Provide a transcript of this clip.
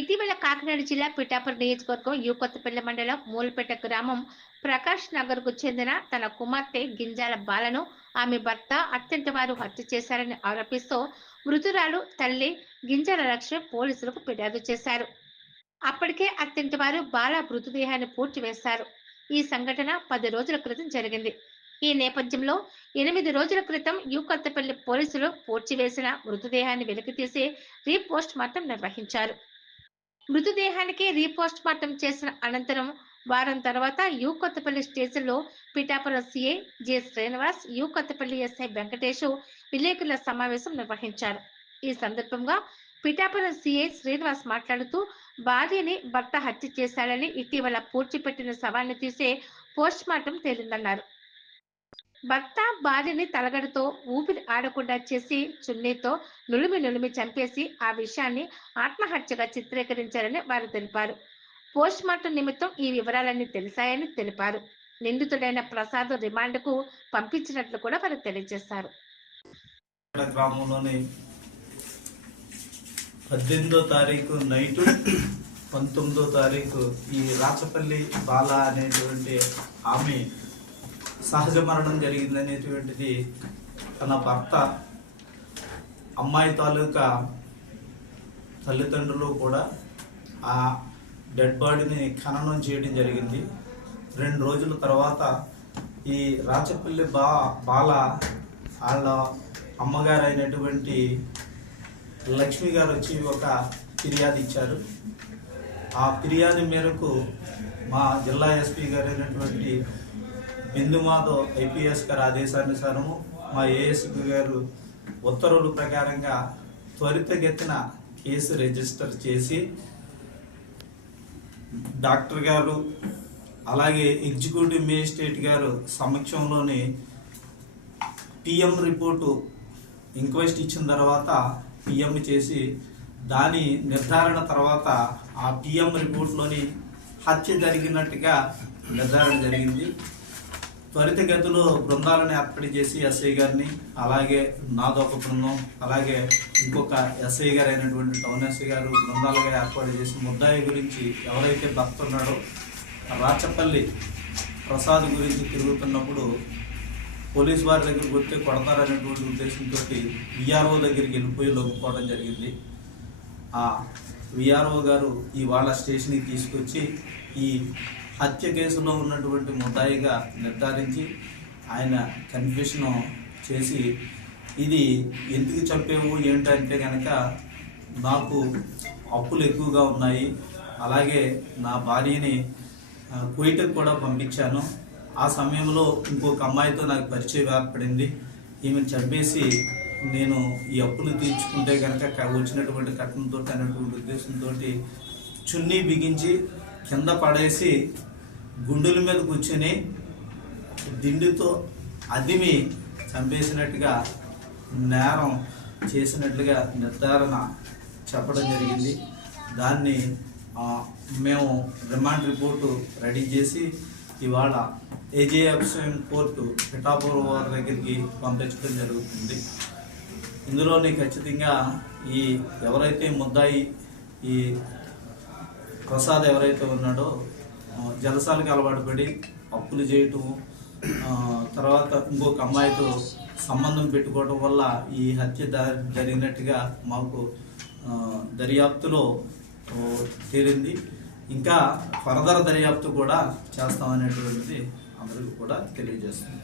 ఇటీవల కాకినాడ జిల్లా పిఠాపురం నియోజకవర్గం కొత్తపల్లి మండలం మూలపేట గ్రామం ప్రకాష్ నగర్ కు చెందిన తన కుమార్తె గింజాల బాలను ఆమె భర్త అత్యంత వారు హత్య చేశారని ఆరోపిస్తూ మృతురాలు తల్లి గింజాల లక్ష్మి పోలీసులకు ఫిర్యాదు చేశారు. అప్పటికే అత్యంత వారు బాల మృతదేహాన్ని పూడ్చివేశారు. ఈ సంఘటన 10 రోజుల క్రితం జరిగింది. ఈ నేపథ్యంలో 8 రోజుల క్రితం కొత్తపల్లి పోలీసులు పూడ్చివేసిన మృతదేహాన్ని వెలికితీసి రీపోస్ట్ మార్టం నిర్వహించారు. మృతదేహానికి రీపోస్ట్ మార్టం చేసిన అనంతరం వారం తర్వాత కొత్తపల్లి స్టేషన్లో Pithapuram CI J Srinivas, Kothapalli SI Venkatesu విలేకరుల సమావేశం నిర్వహించారు. ఈ సందర్భంగా పిఠాపురం సిఐ శ్రీనివాస్ మాట్లాడుతూ భార్యని భర్త హత్య చేశాడని, ఇటీవల పూడ్చిపెట్టిన శవాన్ని తీసే పోస్ట్ మార్టం తేలిందన్నారు. భర్త భార్యని తలగడతో ఊపిరి ఆడకుండా చేసి చున్నీతో నులిమి చంపేసి ఆ విషయాన్ని ఆత్మహత్యగా చిత్రీకరించారని వారు తెలిపారు. పోస్ట్ మార్టం నిమిత్తం ఈ వివరాలన్నీ తెలిసాయని తెలిపారు. నిందితుడైన ప్రసాద్ రిమాండ్కు పంపించినట్లు కూడా వారు తెలియజేశారు. గ్రామంలోని 18వ తారీఖు నైటు 19వ తారీఖు ఈ రాచపల్లి బాల అనేటువంటి ఆమె సహజ మరణం జరిగిందనేటువంటిది తన భర్త, అమ్మాయి తాలూకా తల్లిదండ్రులు కూడా ఆ డెడ్ బాడీని ఖననం చేయడం జరిగింది. 2 రోజుల తర్వాత ఈ రాచపల్లి బాల వాళ్ళ అమ్మగారు అయినటువంటి లక్ష్మి గారు వచ్చి ఒక ఫిర్యాదు ఇచ్చారు. ఆ ఫిర్యాదు మేరకు మా జిల్లా ఎస్పీ గారు అయినటువంటి బిందు మాధవ్ ఐపీఎస్ గారి ఆదేశానుసారము మా ఏఎస్పీ గారు ఉత్తర్వుల ప్రకారంగా త్వరితగతిన కేసు రిజిస్టర్ చేసి డాక్టర్ గారు అలాగే ఎగ్జిక్యూటివ్ మేజిస్ట్రేట్ గారు సమక్షంలోని పిఎం రిపోర్టు ఇంక్వెస్ట్ ఇచ్చిన తర్వాత పిఎం చేసి దాని నిర్ధారణ తర్వాత ఆ పిఎం రిపోర్ట్లోని హత్య జరిగినట్టుగా నిర్ధారణ జరిగింది. త్వరితగతిలో బృందాలను ఏర్పాటు చేసి ఎస్ఐ గారిని, అలాగే నాదొక బృందం, అలాగే ఇంకొక ఎస్ఐ గారు అయినటువంటి టౌన్ ఎస్ఐ గారు బృందాలుగా ఏర్పాటు చేసి ముద్దాయి గురించి ఎవరైతే భర్త ఉన్నాడో రాచపల్లి ప్రసాద్ గురించి తిరుగుతున్నప్పుడు పోలీసు వారి దగ్గరికి వస్తే కొడతారనేటువంటి ఉద్దేశంతో విఆర్ఓ దగ్గరికి వెళ్ళిపోయి లొంగిపోవడం జరిగింది. ఆ విఆర్ఓ గారు ఇవాళ స్టేషన్కి తీసుకొచ్చి ఈ హత్య కేసులో ఉన్నటువంటి ముద్దాయిగా నిర్ధారించి ఆయన కన్ఫ్యూషన్ చేసి ఇది ఎందుకు చంపేవు ఏంటంటే కనుక నాకు అప్పులు ఎక్కువగా ఉన్నాయి, అలాగే నా భార్యని కువైట్కి కూడా పంపించాను, ఆ సమయంలో ఇంకొక అమ్మాయితో నాకు పరిచయం ఏర్పడింది, ఈమెను చంపేసి నేను ఈ అప్పులు తీర్చుకుంటే కనుక వచ్చినటువంటి కట్నంతో అనేటువంటి ఉద్దేశంతో చున్నీ బిగించి కింద పడేసి గుండెల మీద కూర్చొని దిండుతో అదిమి చంపేసినట్టుగా నేరం చేసినట్లుగా నిర్ధారణ చెప్పడం జరిగింది. దాన్ని మేము రిమాండ్ రిపోర్టు రెడీ చేసి ఇవాళ ఏజేఎఫ్ఎం కోర్టు పిఠాపురం వారి దగ్గరికి పంపించడం జరుగుతుంది. ఇందులోని ఖచ్చితంగా ఈ ఎవరైతే ముద్దాయి ఈ ప్రసాద్ ఎవరైతే ఉన్నాడో జలసాలకు అలవాటు పడి అప్పులు చేయటం, తర్వాత ఇంకొక అమ్మాయితో సంబంధం పెట్టుకోవడం వల్ల ఈ హత్య జరిగినట్టుగా మాకు దర్యాప్తులో తేలింది. ఇంకా ఫర్దర్ దర్యాప్తు కూడా చేస్తామనేటువంటిది అందరికీ కూడా తెలియజేస్తుంది.